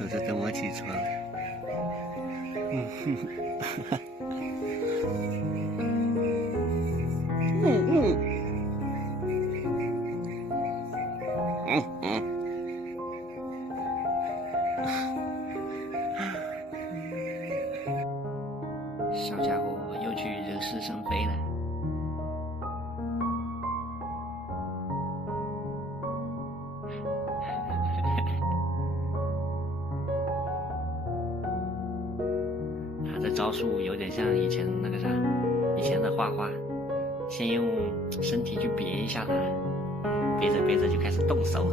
守着等我起床。小家伙又去惹是生非了。他的招数有点像以前那个啥，以前的画画，先用身体去别一下他，别着别着就开始动手。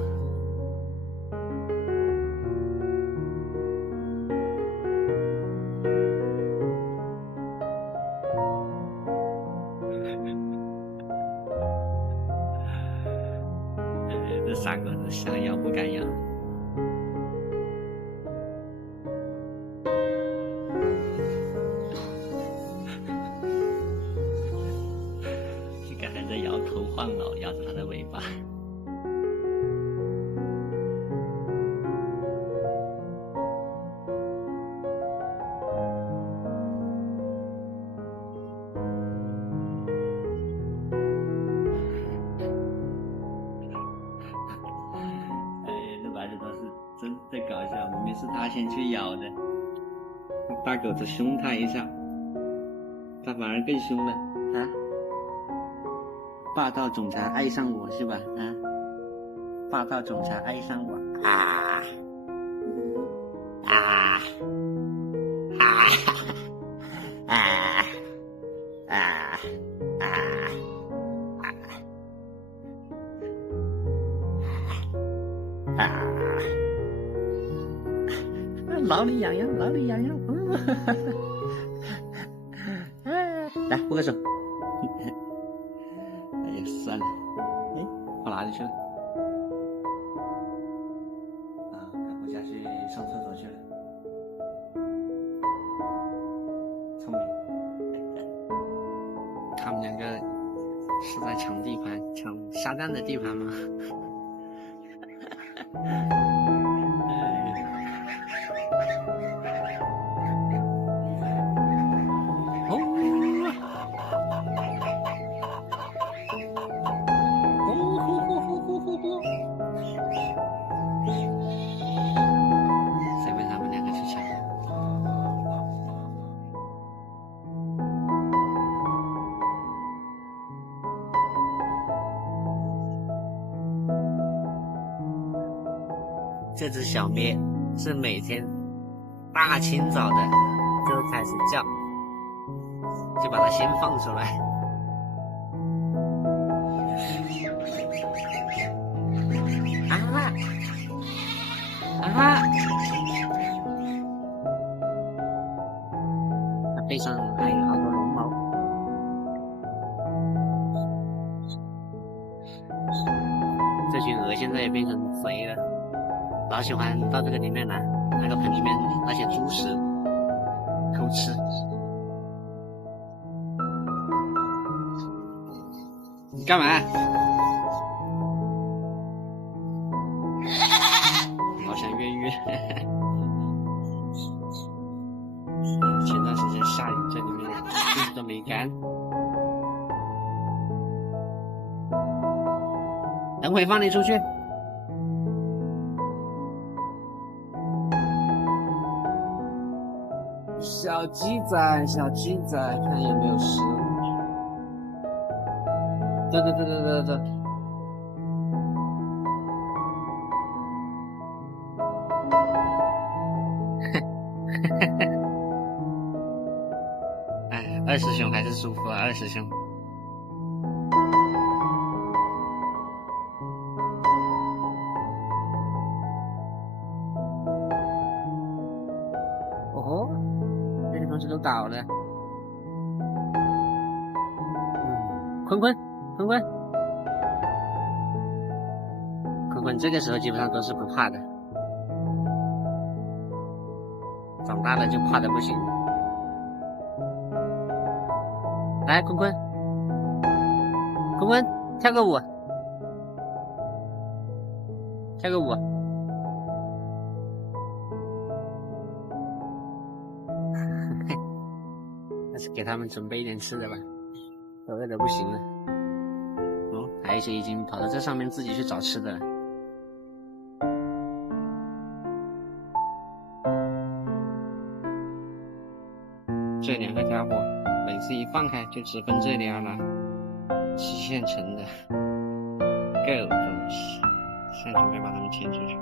这傻狗子想要不敢要。这个还在摇头晃脑，摇着它的尾巴。真的搞笑，明明是他先去咬的，大狗子凶他一下，他反而更凶了啊！霸道总裁爱上我是吧？啊，霸道总裁爱上我啊啊啊啊啊啊啊！挠你痒痒，挠你痒痒，来握个手。哎呀，算了，哎，跑哪里去了？啊，我下去上厕所去了。聪明。他们两个是在抢地盘，抢下蛋的地盘吗？随便他们两个去抢。这只小咩是每天大清早的就开始叫，就把它先放出来。它背上还有好多绒毛。这群鹅现在也变成肥了，老喜欢到这个里面来，那个盆里面那些猪食偷吃。你干嘛？好想约约。前段时间下雨，这里面一直都没干。等会放你出去。小鸡仔，小鸡仔，看有没有食物。走。哎，二师兄还是舒服啊，二师兄。哦，这些东西都倒了。坤坤这个时候基本上都是不怕的，长大了就怕的不行。来，坤坤，跳个舞，跳个舞。给他们准备一点吃的吧，都饿得不行了。哦，还有一些已经跑到这上面自己去找吃的了。这两个家伙每次一放开就直奔这里而来，吃现成的，够东西。现在准备把他们牵出去。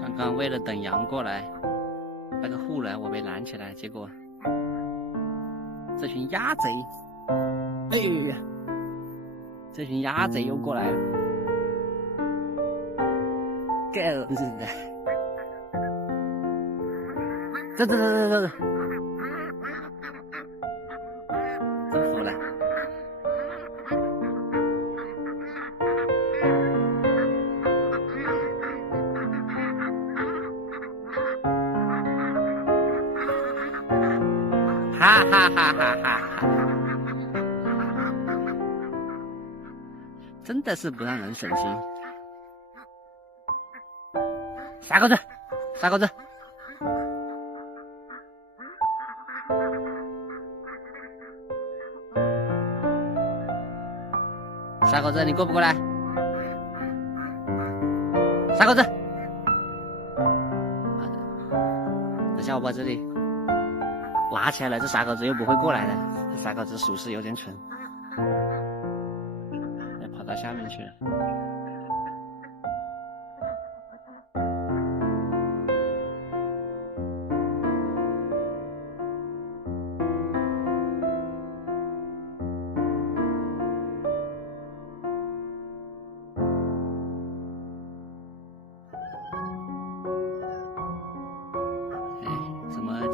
刚刚为了等羊过来，那个护栏我被拦起来，结果这群鸭贼，哎呀，这群鸭贼又过来了，够日的！走，真服了。哈哈哈哈哈哈！真的是不让人省心。傻狗子，傻狗子！傻狗子，你过不过来？傻狗子！等下我把这里拉起来了，这傻狗子又不会过来的。这傻狗子属实有点蠢，跑到下面去了。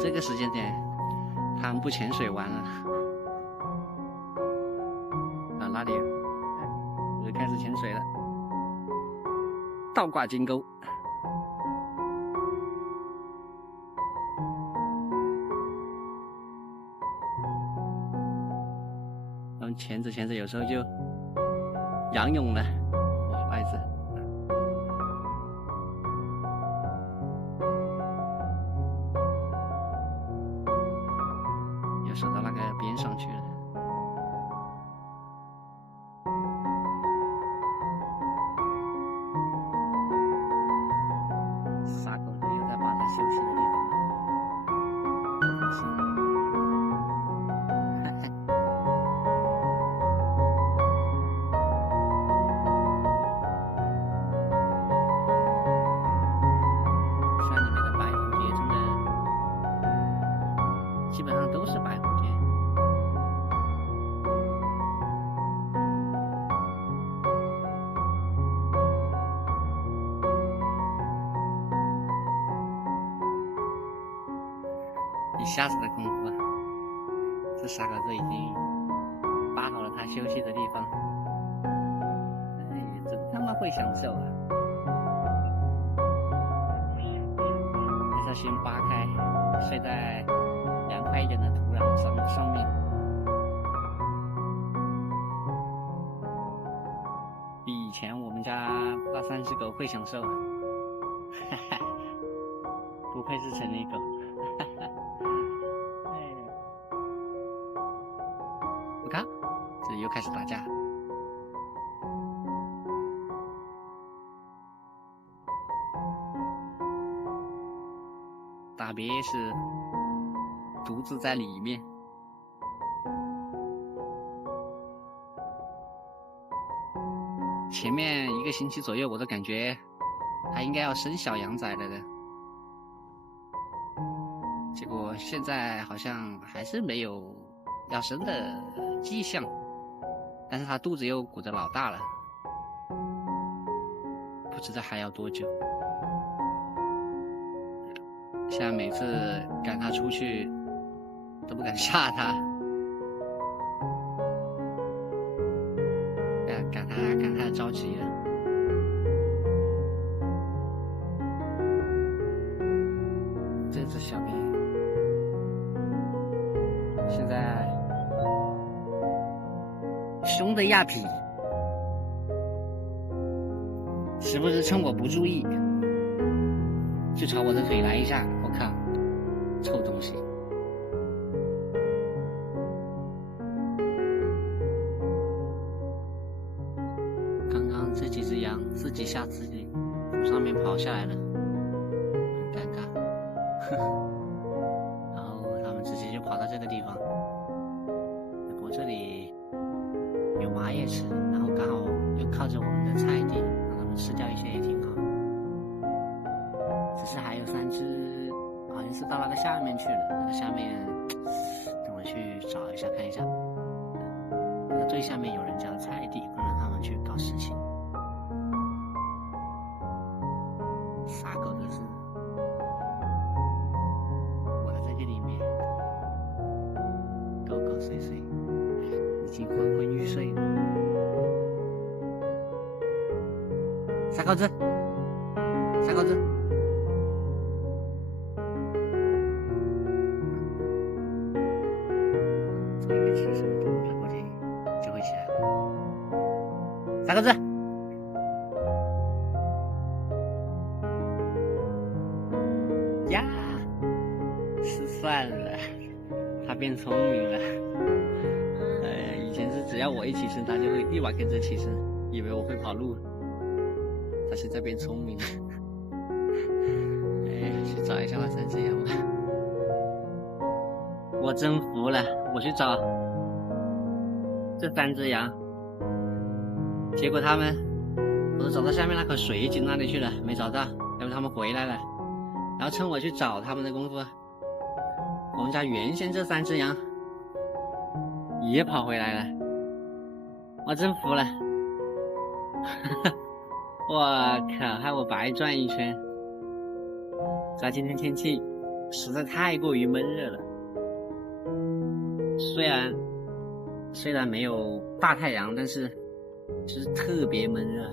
这个时间点，他们不潜水完了啊，那里就开始潜水了，倒挂金钩。然后潜着潜着，有时候就仰泳了，哇，不好意思。走到那个边上去了。傻狗子又在把它休息的地方。山里面的白蝴蝶真的基本上都是白蝴蝶。一下子的功夫啊，这傻狗子已经搭好了他休息的地方。哎，真他妈会享受啊！还是要先扒开，睡在凉快一点的土壤上面，比以前我们家那3只狗会享受。哈哈，不愧是城里狗。哈哈。我看，这里又开始打架。大鳖是独自在里面。前面1个星期左右，我都感觉它应该要生小羊崽了的，结果现在好像还是没有要生的迹象，但是它肚子又鼓得老大了，不知道还要多久。现在每次赶它出去都不敢吓它，赶它着急了。这只小鳖现在凶的亚痞，时不时趁我不注意就朝我的腿来一下，我靠，臭东西！自己吓自己，从上面跑下来了，很尴尬。然后他们直接就跑到这个地方，不过这里有麻叶吃，然后刚好又靠着我们的菜地，让他们吃掉一些也挺好。只是还有3只，好像是到那个下面去了。那个下面，等我去找一下看一下。那个最下面有人家的菜地，不让他们去搞事情。傻狗的是，我在这个里面，狗狗祟祟，已经昏昏欲睡了。傻狗子，傻狗子。做一个起身的动作，过去就会起来了。傻狗子。呀，失算了，他变聪明了。以前是只要我一起身，他就会立马跟着起身，以为我会跑路。他现在变聪明了。去找一下那3只羊吧。我真服了，我去找这3只羊，结果他们我都走到下面那口水井那里去了，没找到，要不他们回来了。然后趁我去找他们的功夫，我们家原先这3只羊也跑回来了，我真服了。我靠，害我白转一圈。主要今天天气实在太过于闷热了，虽然没有大太阳，但是就是特别闷热，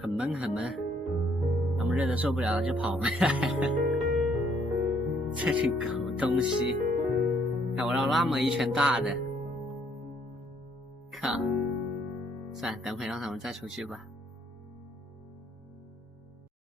很闷很闷。他们热得受不了了，就跑回来了。这群狗东西，看我绕那么一圈大的，靠！算了，等会让他们再出去吧。